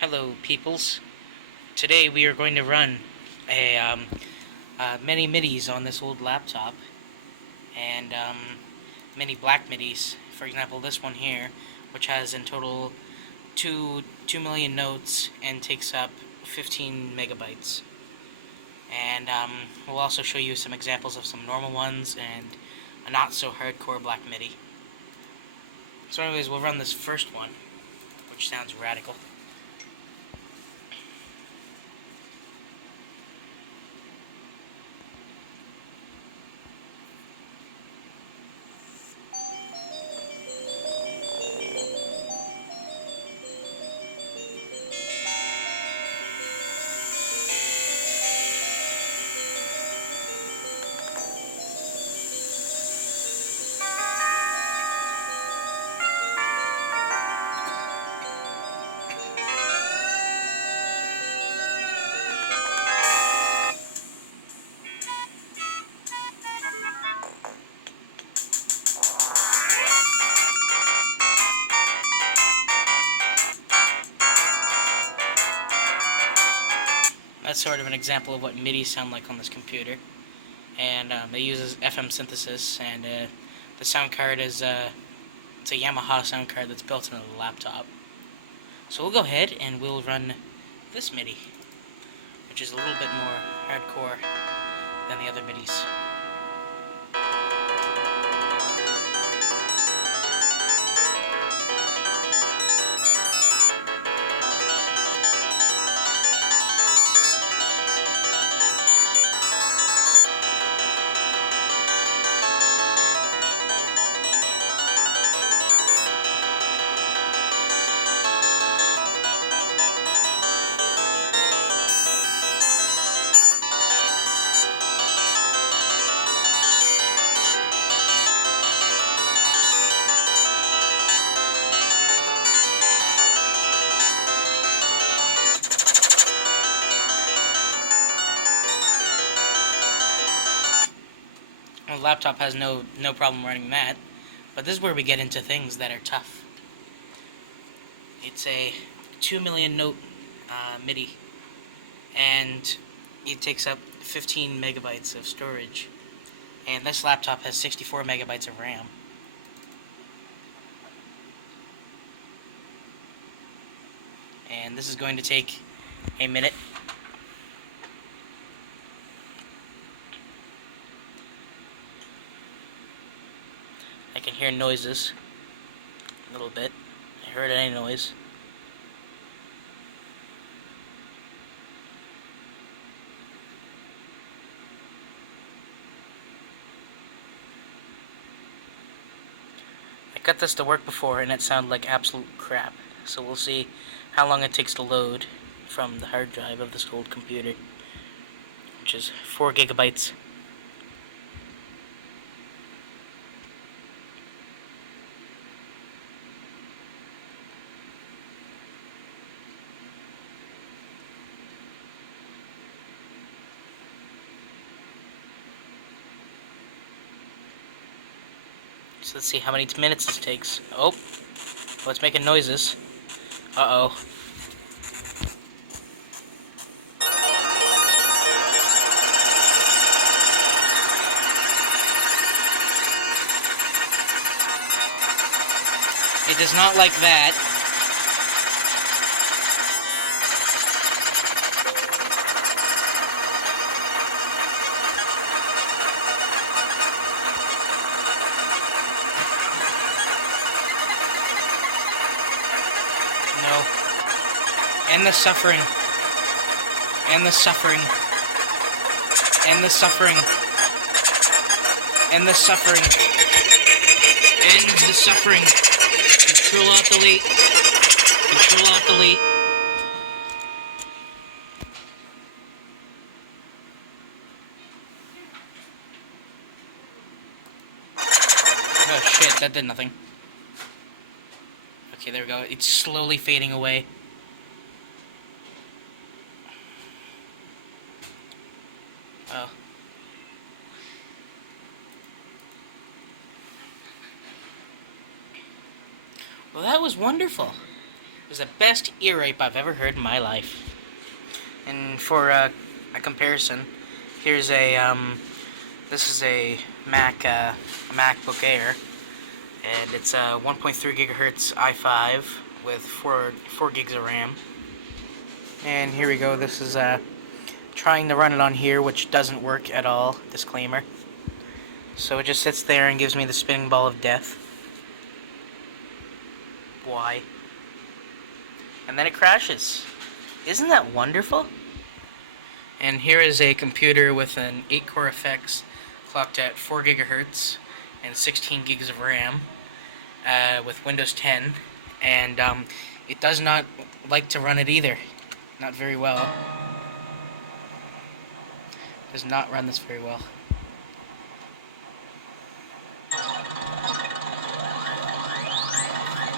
Hello, peoples. Today we are going to run a many midis on this old laptop, and many black midis. For example, this one here, which has in total 2 million notes and takes up 15 megabytes. And we'll also show you some examples of some normal ones and a not so hardcore black midi. So, anyways, we'll run this first one, which sounds radical. That's sort of an example of what MIDI sound like on this computer. And it uses FM synthesis, and the sound card is it's a Yamaha sound card that's built into the laptop. So we'll go ahead and we'll run this MIDI, which is a little bit more hardcore than the other MIDIs. The laptop has no problem running that, but this is where we get into things that are tough. It's a 2 million note MIDI, and it takes up 15 megabytes of storage, and this laptop has 64 megabytes of RAM. And this is going to take a minute. I can hear noises a little bit. I heard any noise. I got this to work before and it sounded like absolute crap. So we'll see how long it takes to load from the hard drive of this old computer, which is 4 gigabytes. So let's see how many minutes this takes. Oh, it's making noises. Uh-oh. It does not like that. No. And the suffering. And the suffering. And the suffering. And the suffering. And the suffering. Control Alt Delete. Control Alt Delete. Oh shit, that did nothing. Okay, there we go. It's slowly fading away. Oh. Well, that was wonderful. is the best ear rape I've ever heard in my life. And for a comparison, here's this is a MacBook Air, and it's a 1.3 gigahertz i5 with 4 gigs of RAM. And here we go. This is trying to run it on here, which doesn't work at all. Disclaimer. So it just sits there and gives me the spinning ball of death. Why? And then it crashes. Isn't that wonderful? And here is a computer with an 8-core FX clocked at 4 gigahertz and 16 gigs of RAM with Windows 10, and it does not like to run it either. Not very well. Does not run this very well.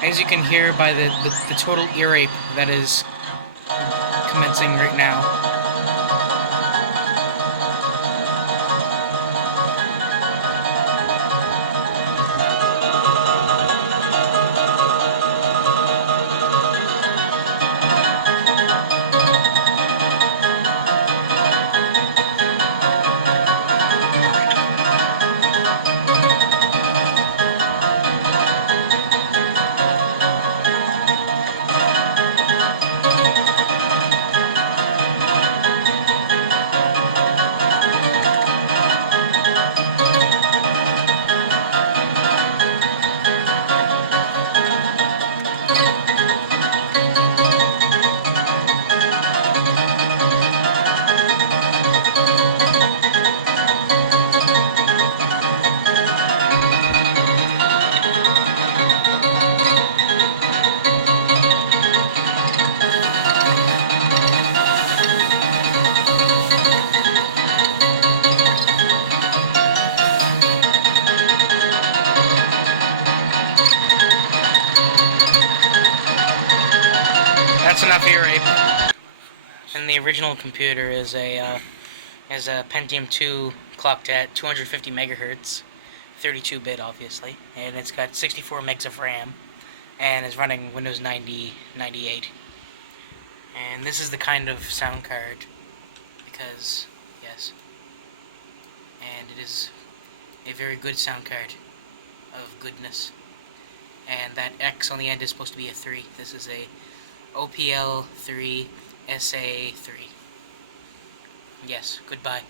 As you can hear by the total ear rape that is commencing right now. That's enough ear rape. And the original computer is a Pentium 2 clocked at 250 megahertz, 32-bit obviously, and it's got 64 megs of RAM, and is running Windows 98. And this is the kind of sound card, because yes, and it is a very good sound card of goodness. And that X on the end is supposed to be a 3. This is a OPL 3 SA3. Yes, goodbye.